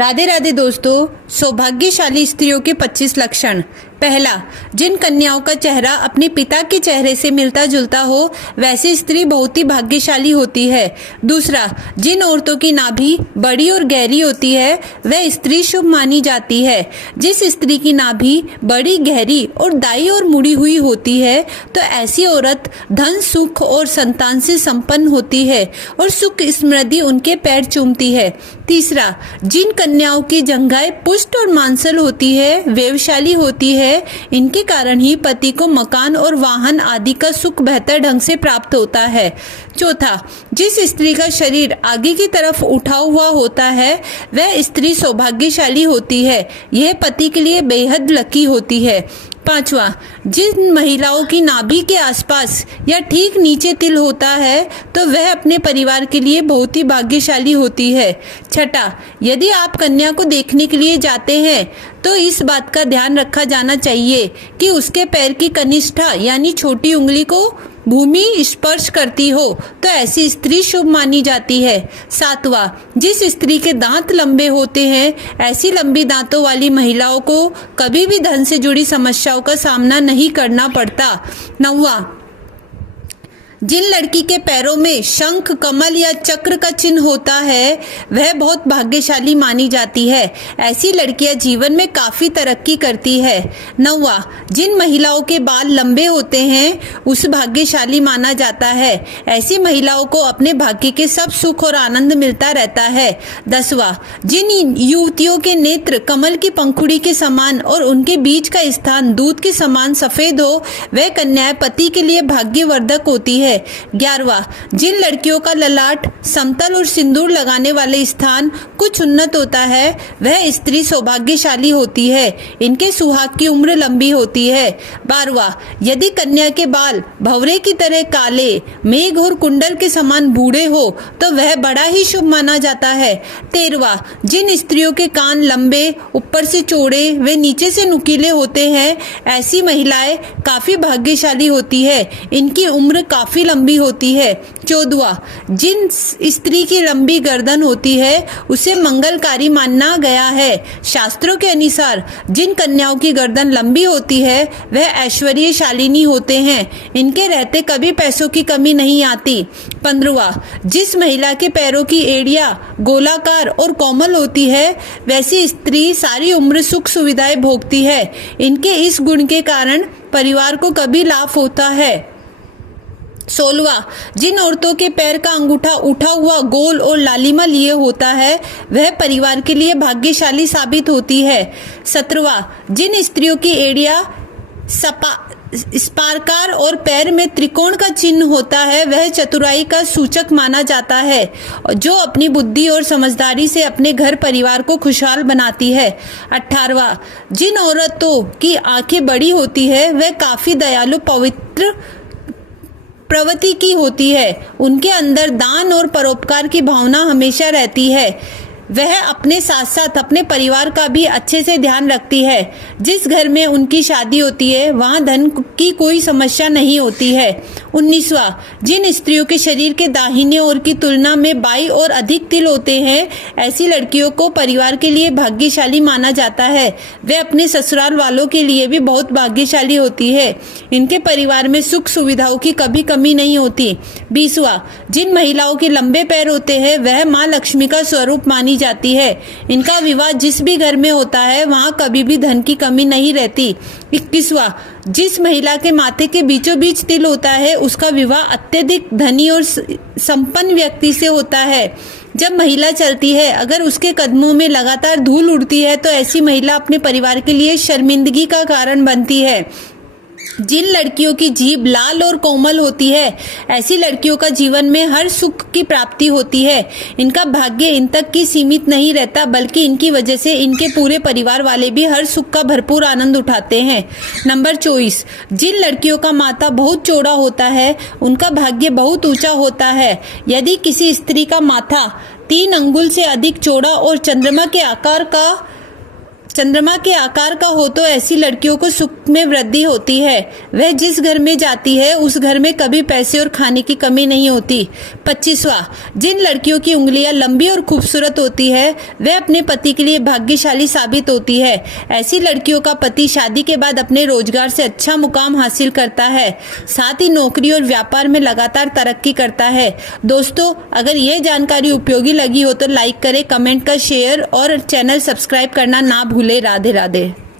राधे राधे दोस्तों, सौभाग्यशाली स्त्रियों के 25 लक्षण। पहला, जिन कन्याओं का चेहरा अपने पिता के चेहरे से मिलता जुलता हो वैसी स्त्री बहुत ही भाग्यशाली होती है। दूसरा, जिन औरतों की नाभि बड़ी और गहरी होती है वह स्त्री शुभ मानी जाती है। जिस स्त्री की नाभि बड़ी गहरी और दाई और मुड़ी हुई होती है तो ऐसी औरत धन सुख और संतान से संपन्न होती है और सुख समृद्धि उनके पैर चूमती है। तीसरा, जिन कन्याओं की जंघाएं पुष्ट और मांसल होती है, व्यवशाली होती है, इनके कारण ही पति को मकान और वाहन आदि का सुख बेहतर ढंग से प्राप्त होता है। चौथा, जिस स्त्री का शरीर आगे की तरफ उठा हुआ होता है वह स्त्री सौभाग्यशाली होती है। यह पति के लिए बेहद लकी होती है। पांचवा, जिन महिलाओं की नाभि के आसपास या ठीक नीचे तिल होता है तो वह अपने परिवार के लिए बहुत ही भाग्यशाली होती है। छठा, यदि आप कन्या को देखने के लिए जाते हैं तो इस बात का ध्यान रखा जाना चाहिए कि उसके पैर की कनिष्ठा यानी छोटी उंगली को भूमि स्पर्श करती हो तो ऐसी स्त्री शुभ मानी जाती है। सातवां, जिस स्त्री के दांत लंबे होते हैं ऐसी लंबी दांतों वाली महिलाओं को कभी भी धन से जुड़ी समस्याओं का सामना नहीं करना पड़ता। नौवां, जिन लड़की के पैरों में शंख, कमल या चक्र का चिन्ह होता है वह बहुत भाग्यशाली मानी जाती है। ऐसी लड़कियां जीवन में काफी तरक्की करती है। नौवां, जिन महिलाओं के बाल लंबे होते हैं उस भाग्यशाली माना जाता है। ऐसी महिलाओं को अपने भाग्य के सब सुख और आनंद मिलता रहता है। 10वां, जिन युवतियों के नेत्र कमल की पंखुड़ी के समान और उनके बीच का स्थान दूध के समान सफेद हो वह कन्याएं पति के लिए भाग्यवर्धक होती है। 11वां, जिन लड़कियों का ललाट समतल और सिंदूर लगाने वाले स्थान कुछ उन्नत होता है वह स्त्री सौभाग्यशाली होती है। इनके सुहाग की उम्र लंबी होती है। 12वां, यदि कन्या के बाल भंवरे की तरह काले, मेघ और कुंडल के समान बूढ़े हो तो वह बड़ा ही शुभ माना जाता है। 13वां, जिन स्त्रियों के कान लंबे, ऊपर से चौड़े व नीचे से नुकीले होते हैं ऐसी महिलाएं काफी भाग्यशाली होती है। इनकी उम्र काफी लंबी होती है। 14वां, जिन स्त्री की लंबी गर्दन होती है उसे मंगलकारी माना गया है। शास्त्रों के अनुसार जिन कन्याओं की गर्दन लंबी होती है वह ऐश्वर्यशालिनी होते हैं। इनके रहते कभी पैसों की कमी नहीं आती। 15वां, जिस महिला के पैरों की एड़ियां गोलाकार और कोमल होती है वैसी स्त्री सारी उम्र सुख सुविधाएं भोगती है। इनके इस गुण के कारण परिवार को कभी लाभ होता है। 16वां, जिन औरतों के पैर का अंगूठा उठा हुआ गोल और लालिमा लिए होता है वह परिवार के लिए साबित होती है। 17वां, जिन स्त्रियों की एड़ियां स्पारकार और पैर में त्रिकोण का चिन्ह होता है वह चतुराई का सूचक माना जाता है जो अपनी बुद्धि और समझदारी से अपने घर परिवार को खुशहाल बनाती है। 18वां, जिन औरतों की आंखें बड़ी होती है वह काफी दयालु पवित्र प्रवृत्ति की होती है। उनके अंदर दान और परोपकार की भावना हमेशा रहती है। वह अपने साथ साथ अपने परिवार का भी अच्छे से ध्यान रखती है। जिस घर में उनकी शादी होती है वहां धन की कोई समस्या नहीं होती है। 19वां, जिन स्त्रियों के शरीर के दाहिने ओर की तुलना में बाईं ओर अधिक तिल होते हैं ऐसी लड़कियों को परिवार के लिए भाग्यशाली माना जाता है। वे अपने ससुराल वालों के लिए भी बहुत भाग्यशाली होती है। इनके परिवार में सुख सुविधाओं की कभी कमी नहीं होती। 20वां, जिन महिलाओं के लंबे पैर होते हैं वह माँ लक्ष्मी का स्वरूप मानी जाती है। इनका विवाह जिस भी घर में होता है वहां कभी भी धन की कमी नहीं रहती। 21वां, जिस महिला के माथे के बीचों बीच तिल होता है उसका विवाह अत्यधिक धनी और संपन्न व्यक्ति से होता है। जब महिला चलती है अगर उसके कदमों में लगातार धूल उड़ती है तो ऐसी महिला अपने परिवार के लिए शर्मिंदगी का कारण बनती है। जिन लड़कियों की जीभ लाल और कोमल होती है ऐसी लड़कियों का जीवन में हर सुख की प्राप्ति होती है। इनका भाग्य इन तक की सीमित नहीं रहता बल्कि इनकी वजह से इनके पूरे परिवार वाले भी हर सुख का भरपूर आनंद उठाते हैं। नंबर 24, जिन लड़कियों का माथा बहुत चौड़ा होता है उनका भाग्य बहुत ऊंचा होता है। यदि किसी स्त्री का माथा 3 अंगुल से अधिक चौड़ा और चंद्रमा के आकार का चंद्रमा के आकार का हो तो ऐसी लड़कियों को सुख में वृद्धि होती है। वह जिस घर में जाती है उस घर में कभी पैसे और खाने की कमी नहीं होती। 25वां, जिन लड़कियों की उंगलियां लंबी और खूबसूरत होती है वह अपने पति के लिए भाग्यशाली साबित होती है। ऐसी लड़कियों का पति शादी के बाद अपने रोजगार से अच्छा मुकाम हासिल करता है, साथ ही नौकरी और व्यापार में लगातार तरक्की करता है। दोस्तों, अगर यह जानकारी उपयोगी लगी हो तो लाइक करें, कमेंट कर शेयर और चैनल सब्सक्राइब करना ना भूले। राधे राधे।